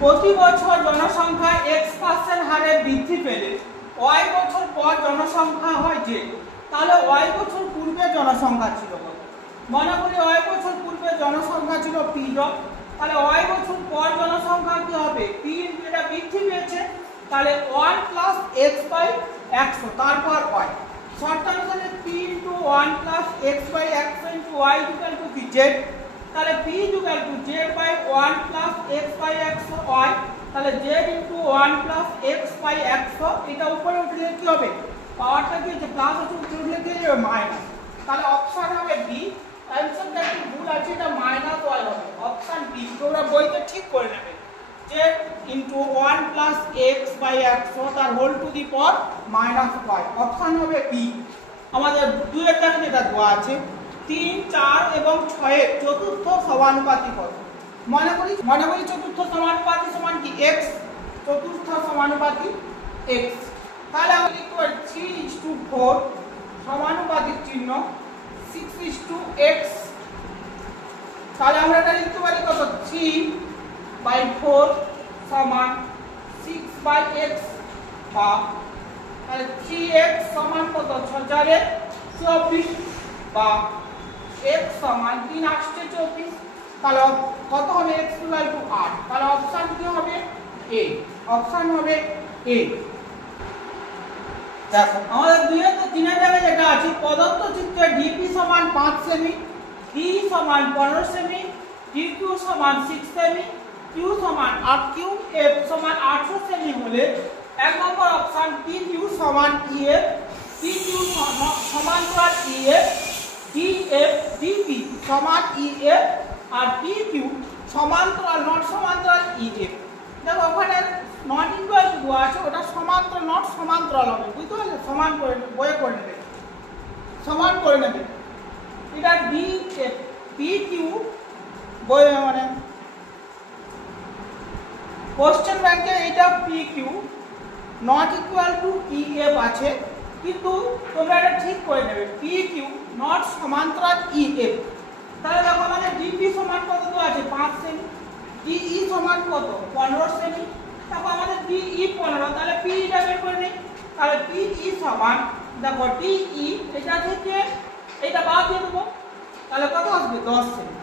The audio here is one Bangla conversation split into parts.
প্রতি বছর জনসংখ্যা x% হারে বৃদ্ধি পেলে y বছর পর জনসংখ্যা হয় যে, তাহলে y বছর পূর্বে জনসংখ্যা ছিল কত? মনে করি y বছর পূর্বে জনসংখ্যা ছিল p ডট, তাহলে y বছর পর জনসংখ্যা কি হবে? p ইনটু এটা বৃদ্ধি পেয়েছে, তাহলে 1 প্লাস x বাই 100 তারপর y। শর্ট অনুসারে p into 1 plus x by 100 into y equal to কি z, তাহলে p equal to z by 1 plus x by 100 y, তাহলে z into 1 plus x by 100, এটা উপরে উঠলে কি হবে? পাওয়ারটা কি হচ্ছে? প্লাস আছে, উপরে উঠলে কি হবে? মাইনাস। তাহলে অপশন হবে বি। অ্যানসারটা একটু ভুল আছে, এটা মাইনাস y হবে। অপশন বি তোমরা বইতে ঠিক করে নেবে। z into 1 plus x by 100 তার whole to the power minus y, option হবে বি। আমাদের দুইয়ের দাগে যেটা দেওয়া আছে 3, 4 এবং 6 এর চতুর্থ সমানুপাতি কত? মনে করি চতুর্থ সমানুপাতি সমান কি x, চতুর্থ সমানুপাতি x। তাহলে আমরা লিখতে পারি 3:4 সমানুপাতিক চিহ্ন 6:x। তাহলে আমরা এটা লিখতে পারি কত? 3/4 সমান 6/x, বা তাহলে 3x সমান কত? 6/24, বা x সমান 3 আসছে 24, তাহলে কত হবে? x equal to 8। তাহলে অপশন কি হবে? এ। অপশন হবে এ। দেখো আমাদের 2 এর 3 এর জায়গায় যেটা আছে প্রদত্ত চিত্রে dp সমান 5 সেমি, d সমান 15 সেমি, dq সমান 6 সেমি, q সমান 8 কিউ, f সমান 800 সেমি হলে 1 নম্বর অপশন pq সমান ef, pq সমান্তরাল ef, df dp সমান ef, আর pq সমান্তরাল নট সমান্তরাল ef। দেখো ওখানে নট ইকুয়াল টু আছে, ওটা সমান্তরাল নট সমান্তরাল হবে, বুঝতে পারলে? সমান করে বয়ে করে নেবে, সমান করে নেবে। এটা df pq বয়ে মানে কোশ্চেন ব্যাংকে এটা pq not equal two ef আছে, কিন্তু তোমরা এটা ঠিক করে নেবে pq নট সমান্তরাল ef। তাহলে দেখো আমাদের dp সমান কত আছে? 5 সেমি, de সমান কত? 15 সেমি। দেখো আমাদের de 15, তাহলে p এটা বের করে নেই। তাহলে pe সমান দেখো de এটা থেকে এটা বাদ দিয়ে দেবো, তাহলে কত আসবে? 10 সেমি।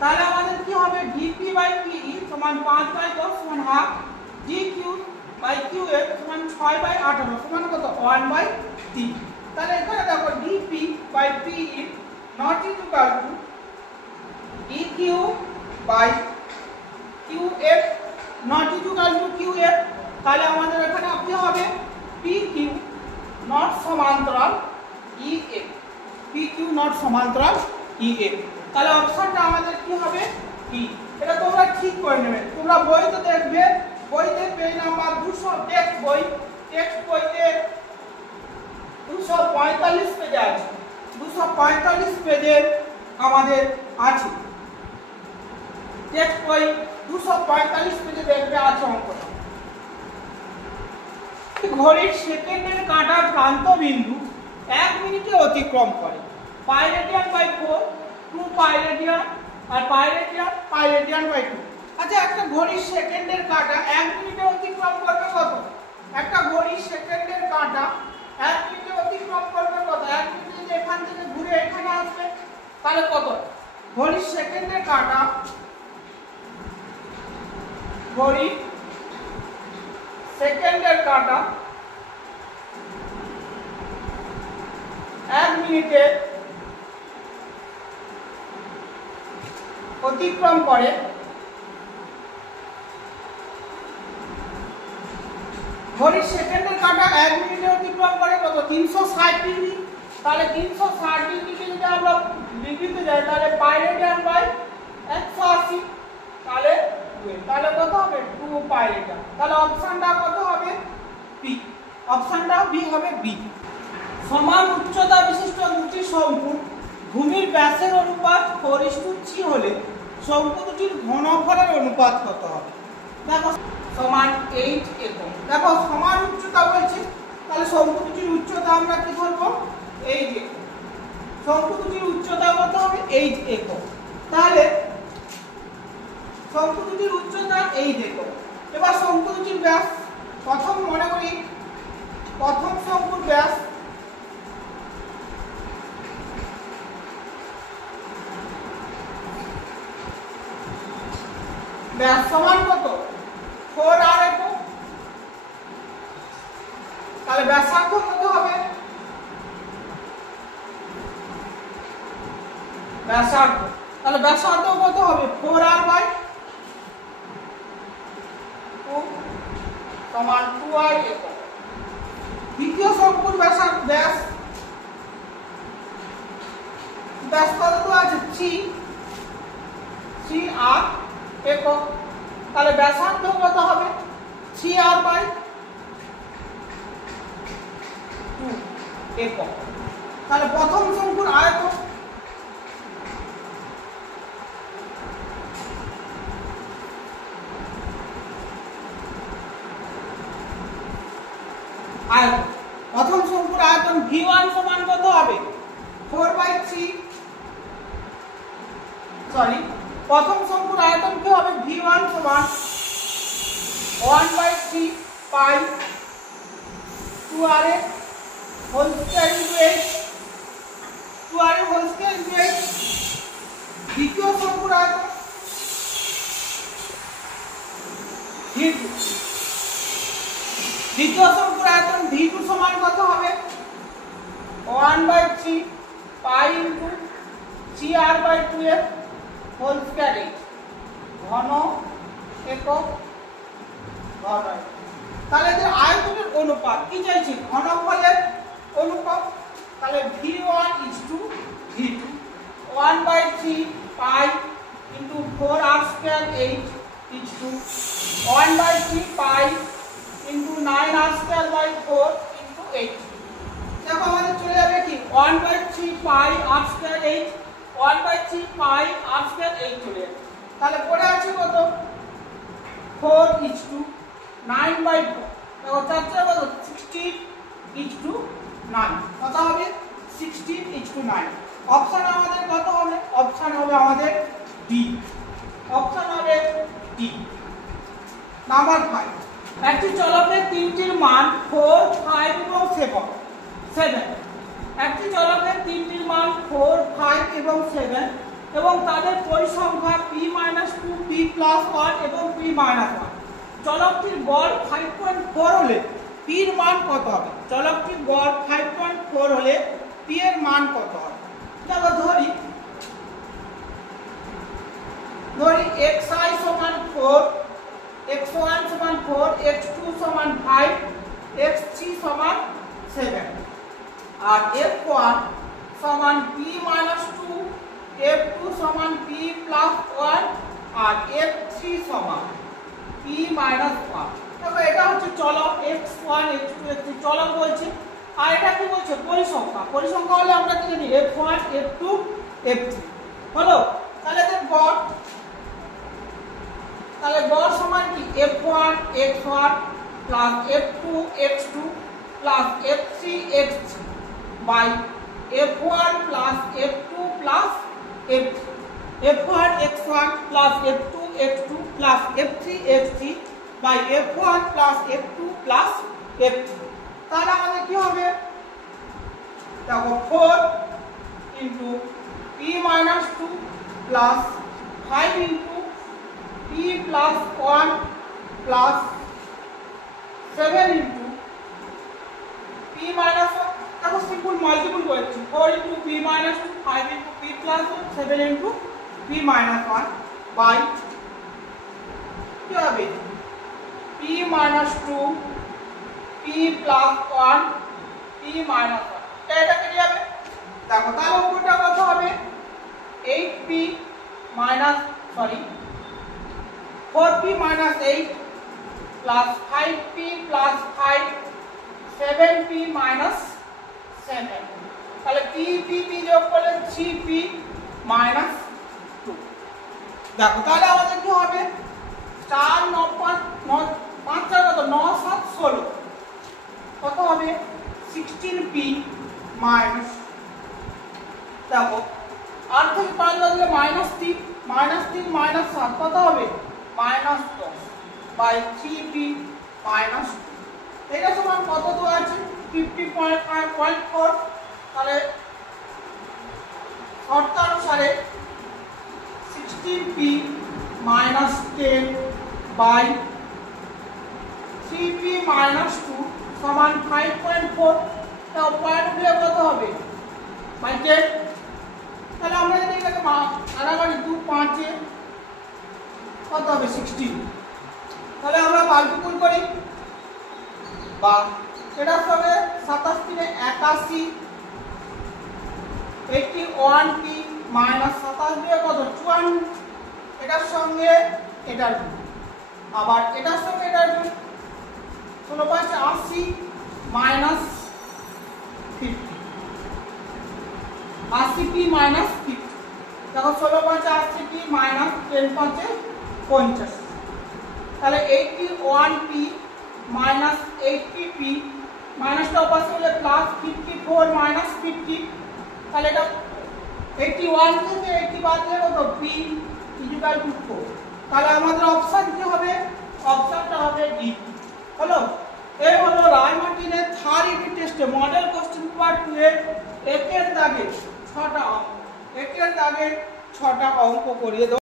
তাহলে আমাদের কি হবে? dp বাই pe সমান 5/10 সমান হাফ, dq বাই qf সমান 6/18 সমান কত? 1/3। তাহলে এখানে দেখো dp by pe not equal to dq by qf not equal to qf। তাহলে আমাদের এখানে কি হবে? pq নট সমান্তরাল ef, pq নট সমান্তরাল ef। তাহলে অপশনটা আমাদের কি হবে? বি। এটা তোমরা ঠিক করে নেবে। তোমরা বইতে দেখবে, বইতে পেজ নাম্বার 200 টেক্সট বইতে 245 পেজে আছে, 245 পেজে আমাদের আছে টেক্সট বই, 245 পেজে দেখবে আছে অঙ্কটা। ঘড়ির সেকেন্ডের কাঁটা প্রান্ত বিন্দু 1 মিনিটে অতিক্রম করে, pi radian by 4, 2 pi radian, আর পাই রেডিয়ান বাই 2। আচ্ছা, একটা ঘড়ির সেকেন্ডের কাঁটা 1 মিনিটে অতিক্রম করবে কত? একটা ঘড়ির সেকেন্ডের কাঁটা 1 মিনিটে অতিক্রম করবে কত? 1 মিনিটে যদি এখান থেকে ঘুরে এখানে আসবে, তাহলে কত? ঘড়ির সেকেন্ডের কাঁটা, ঘড়ির সেকেন্ডের কাঁটা 1 মিনিটে অতিক্রম করে ঘড়ির সেকেন্ডের কাঁটা 1 মিনিটে অতিক্রম করে কত? 360 ডিগ্রি। তাহলে 360 ডিগ্রিকে যদি আমরা ডিগ্রিতে যাই, তাহলে পাই রেডিয়ান বাই 180, তাহলে কত হবে? 2 পাই রেডিয়ান। তাহলে অপশনটা কত হবে? বি। অপশনটা বি হবে বি। সমান উচ্চতা বিশিষ্ট দুটি শঙ্কু ভূমির ব্যাসের অনুপাত 4:3 হলে শঙ্কু দুটির ঘনফলের অনুপাত কত হবে? দেখো সমান 8 একক। দেখো সমান উচ্চতা বলছে, তাহলে শঙ্কু দুটির উচ্চতা আমরা কি ধরবো? 8 একক। শঙ্কু দুটির উচ্চতা কত হবে? 8 একক। তাহলে শঙ্কু দুটির উচ্চতা 8 একক। ব্যাস সমান কত 4r একক। তাহলে ব্যাসার্ধ কত হবে ব্যাসার্ধ, তাহলে ব্যাসার্ধ কত হবে 4r/2 সমান 2r একক। দ্বিতীয় শঙ্কুর ব্যাস ব্যাস কত আছে 3r একক, তাহলে ব্যাসার্ধ কত হবে 3r/2 একক। তাহলে প্রথম শঙ্কুর আয়তন প্রথম শঙ্কুর আয়তন V1 সমান কত হবে 4/3 প্রথম শঙ্কুর আয়তন কি হবে V1 সমান 1/3 pi 2r whole square into 8 2r whole square into 8। দ্বিতীয় শঙ্কুর আয়তন V2, দ্বিতীয় শঙ্কুর আয়তন V2 সমান কত হবে 1/3 পাই ইনটু 3r/2 হোল স্কয়ার 8 ঘন একক ঘন। তাহলে এদের আয়তনের অনুপাত কি চাইছি ঘনফলের অনুপাত, তাহলে V1 V2 1/3 পাই ইনটু 4r² 8 1/3 পাই ইনটু 9r² 4 ইনটু 8। দেখো আমাদের চলে যাবে কি 1/3 পাই r² 8 1/3 পাই r² 8 চলে যাবে। তাহলে পড়ে আছে কত 4:9/4। দেখো 4 কত 16:9 কত হবে 16:9। অপশন আমাদের কত হবে অপশন হবে আমাদের ডি, অপশন হবে ডি। নাম্বার 5, একটি চলকের তিনটির মান 4, 5 এবং 7। একটি চলকের তিনটির মান 4, 5 এবং 7 এবং তাদের পরিসংখ্যা p-2 p+1 এবং p-1। চলকটির গড় 5.4 হলে p এর মান কত হবে? চলকটির গড় 5.4 হলে p এর মান কত হবে? দেখো ধরি xi সমান 4, x1 সমান 4, x2 সমান 5, x3 সমান 7 আর f1 সমান p-2, f2 সমান p+1 আর f3 সমান p-1। দেখো এটা হচ্ছে চলক x1 x2 x3 চলক বলছে, আর এটা কি বলছে পরিসংখ্যা। পরিসংখ্যা হলে আমরা কি জানি f1 f2 f3 হলো। তাহলে এদের গড়, তাহলে গড় সমান কি f1 x1 plus f2 x2 plus f3 x3 by f1 plus f2 plus f3, f1 x1 plus f2 x2 plus f3 x3 by f1 plus f2 plus f3। তাহলে আমাদের কি হবে দেখো 4 into p-2 plus 5 into p+1 plus 7 into p-1। দেখো সিম্পল মাল্টিপল করেছি 4 into p-2 5 into p+1 7 into p-1 by কি হবে p-2 p+1 p-1। এটা কেটে যাবে। দেখো তাহলে উপরটা কত হবে 8p 4p - 8 plus 5p plus 5 7p minus 7। তাহলে p যোগ করলে 3p minus 2। দেখো তাহলে আমাদের কি হবে 4 9 5 9 5 কত 9 7 16 কত হবে 16p minus। দেখো 8 থেকে 5 লাগলে -3 minus 7 কত হবে -10 বাই 3p minus 2। এটা সমান কত দেওয়া আছে 50.4। তাহলে শর্ত অনুসারে 16p minus 10 by 3p minus 2 সমান 5.4। তাও পয়েন্ট দিয়ে কত হবে বাই 10। তাহলে আমরা যদি এটাকে আড়াআড়ি 2 5 এ কত হবে 16। তাহলে আমরা মাল্টিপুল করি বা এটার সঙ্গে 27 3 81 81p মাইনাস 27 দিয়ে কত 54। এটার সঙ্গে এটার গুণ, আবার এটার সঙ্গে এটার গুণ 16 5 80 মাইনাস 50 80p মাইনাস 50। দেখো 16 5 80p মাইনাস 10 5 50। তাহলে 81p মাইনাস 80p মাইনাসটা পাশে হলে প্লাস 54 মাইনাস 50। তাহলে এটা 81 থেকে 80 বাদ দিলে কত p ইকুয়াল টু 4। তাহলে আমাদের অপশন কি হবে? অপশনটা হবে ডি। হলো এই হলো রায়মার্টিনের থার্ড ইউনিট টেস্টে মডেল কোশ্চেন পেপার 2 এর একের দাগে 6টা অঙ্ক করিয়ে দাও।